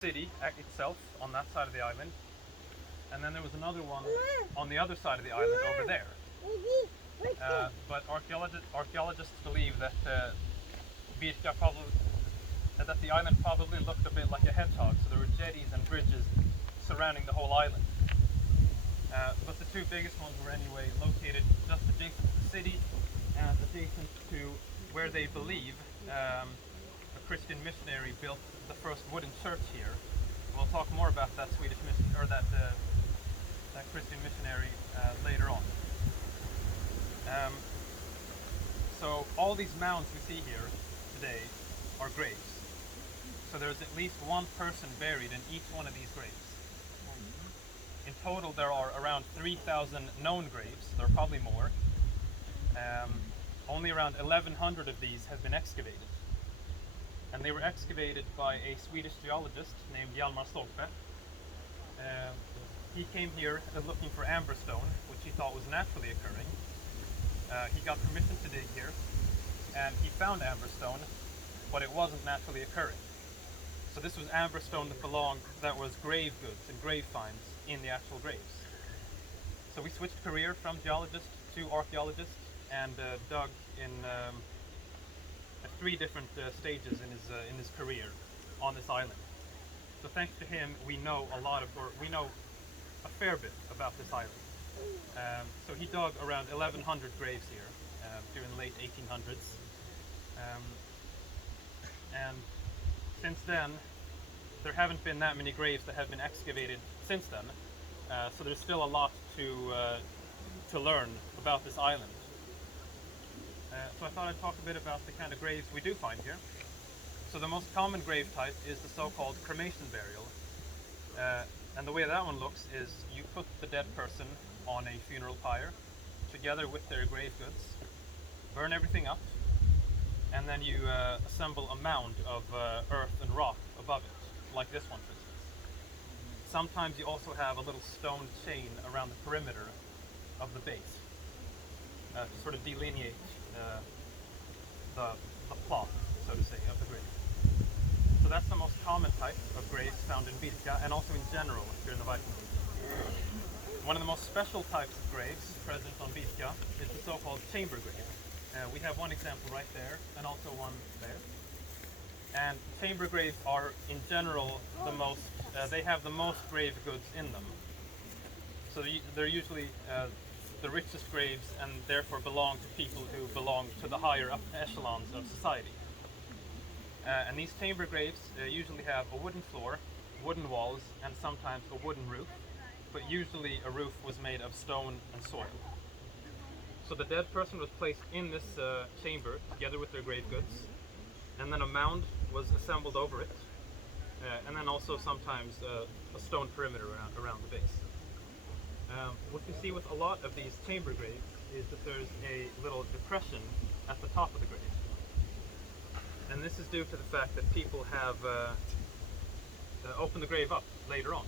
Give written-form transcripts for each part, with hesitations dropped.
city itself on that side of the island, and then there was another one on the other side of the island over there. But archaeologists believe that Birka that the island probably looked a bit like a hedgehog, so there were jetties and bridges surrounding the whole island. But the two biggest ones were anyway located just adjacent to the city and adjacent to where they believe a Christian missionary built the first wooden church here. We'll talk more about that Swedish mission or that Christian missionary later on. So all these mounds we see here today are graves. So there's at least one person buried in each one of these graves. In total, there are around 3,000 known graves. There are probably more. Only around 1,100 of these have been excavated. And they were excavated by a Swedish geologist named Hjalmar Stolpe. He came here looking for amberstone, which he thought was naturally occurring. He got permission to dig here, and he found amberstone, but it wasn't naturally occurring. So this was amberstone that was grave goods and grave finds in the actual graves. So we switched career from geologist to archaeologist and dug in at 3 different stages in his career on this island. So thanks to him, we know a fair bit about this island. So he dug around 1,100 graves here during the late 1800s, and since then there haven't been that many graves that have been excavated since then. So there's still a lot to learn about this island. So I thought I'd talk a bit about the kind of graves we do find here. So the most common grave type is the so-called cremation burial. And the way that one looks is you put the dead person on a funeral pyre together with their grave goods, burn everything up, and then you assemble a mound of earth and rock above it, like this one for instance. Sometimes you also have a little stone chain around the perimeter of the base to sort of delineate the plot, so to say, of the grave. So that's the most common type of graves found in Birka and also in general during the Viking Age. One of the most special types of graves present on Birka is the so-called chamber grave. We have one example right there and also one there. And chamber graves are in general they have the most grave goods in them. So they're usually the richest graves and therefore belong to people who belong to the higher echelons of society. And these chamber graves usually have a wooden floor, wooden walls, and sometimes a wooden roof, but usually a roof was made of stone and soil. So the dead person was placed in this chamber together with their grave goods, and then a mound was assembled over it, and then also sometimes a stone perimeter around the base. What you see with a lot of these chamber graves is that there's a little depression at the top of the grave. And this is due to the fact that people have opened the grave up later on.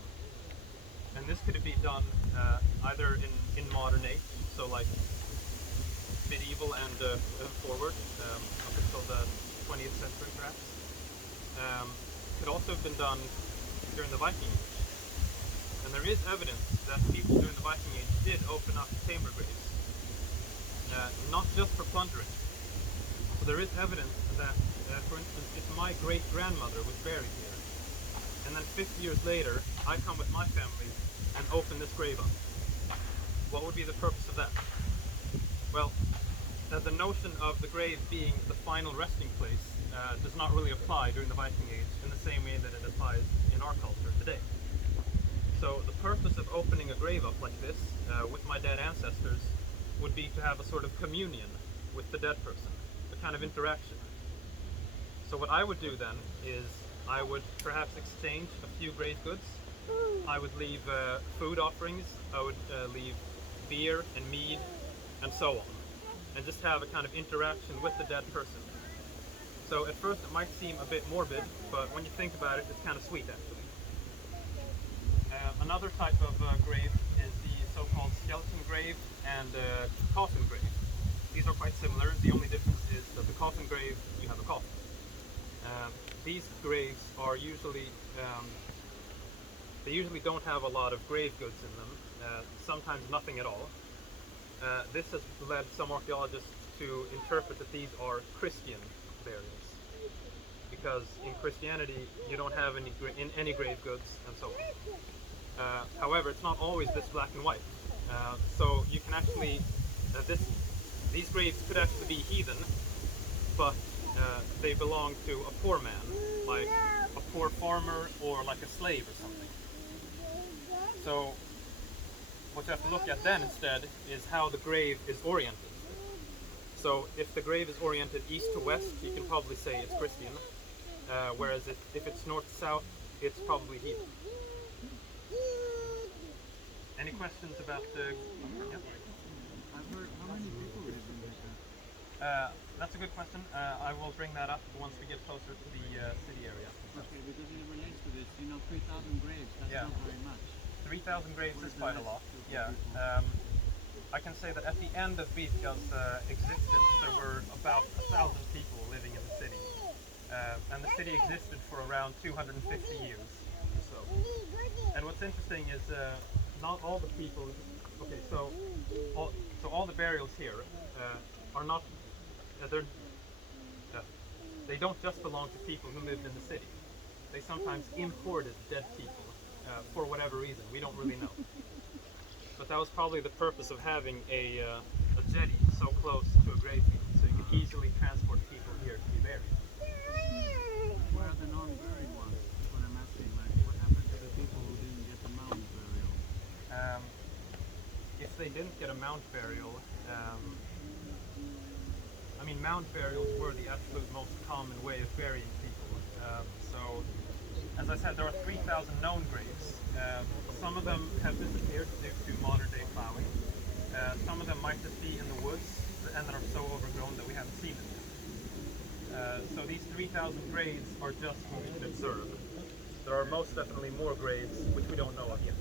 And this could be done either in modern age, so like medieval and forward, up until the 20th century perhaps. Could also have been done during the Viking Age. And there is evidence that people during the Viking Age did open up chamber graves, not just for plundering. So there is evidence that, for instance, if my great-grandmother was buried here, and then 50 years later, I come with my family and open this grave up, what would be the purpose of that? Well, the notion of the grave being the final resting place does not really apply during the Viking Age in the same way that it applies in our culture today. So the purpose of opening a grave up like this with my dead ancestors would be to have a sort of communion with the dead person, a kind of interaction. So what I would do then is I would perhaps exchange a few grave goods. I would leave food offerings, I would leave beer and mead and so on, and just have a kind of interaction with the dead person. So at first it might seem a bit morbid, but when you think about it, it's kind of sweet actually. Another type of grave is the so-called skeleton grave and coffin grave. These are quite similar. The only difference is that the coffin grave, you have a coffin. these graves are usually they usually don't have a lot of grave goods in them. Sometimes nothing at all. This has led some archaeologists to interpret that these are Christian burials, because in Christianity you don't have any grave goods and so on. However, it's not always this black and white. So you can actually these graves could actually be heathen, but they belong to a poor man, like a poor farmer or like a slave or something. So what you have to look at then instead is how the grave is oriented. So if the grave is oriented east to west, you can probably say it's Christian, whereas if it's north to south, it's probably heathen. Any questions about the... Yeah? I've heard, how many people live in Birka? That's a good question. I will bring that up once we get closer to the city area. Okay, because it relates to this, 3,000 graves, that's not very much. 3,000 graves is quite a lot. Yeah. I can say that at the end of Birka's existence, there were about 1,000 people living in the city. And the city existed for around 250 years or so. And what's interesting is not all the people... Okay, so all the burials here are not... they don't just belong to people who lived in the city. They sometimes imported dead people for whatever reason. We don't really know. But that was probably the purpose of having a jetty so close to a grave field, so you could easily transport people here to be buried. Where are the non-buried ones? That's what I'm asking. Like, what happened to the people who didn't get the mound burial? If they didn't get a mound burial, I mean, mound burials were the absolute most common way of burying people. So, as I said, there are 3,000 known graves. Some of them have disappeared due to modern day plowing. Some of them might just be in the woods and that are so overgrown that we haven't seen them yet. So these 3,000 graves are just what we can observe. There are most definitely more graves which we don't know of yet.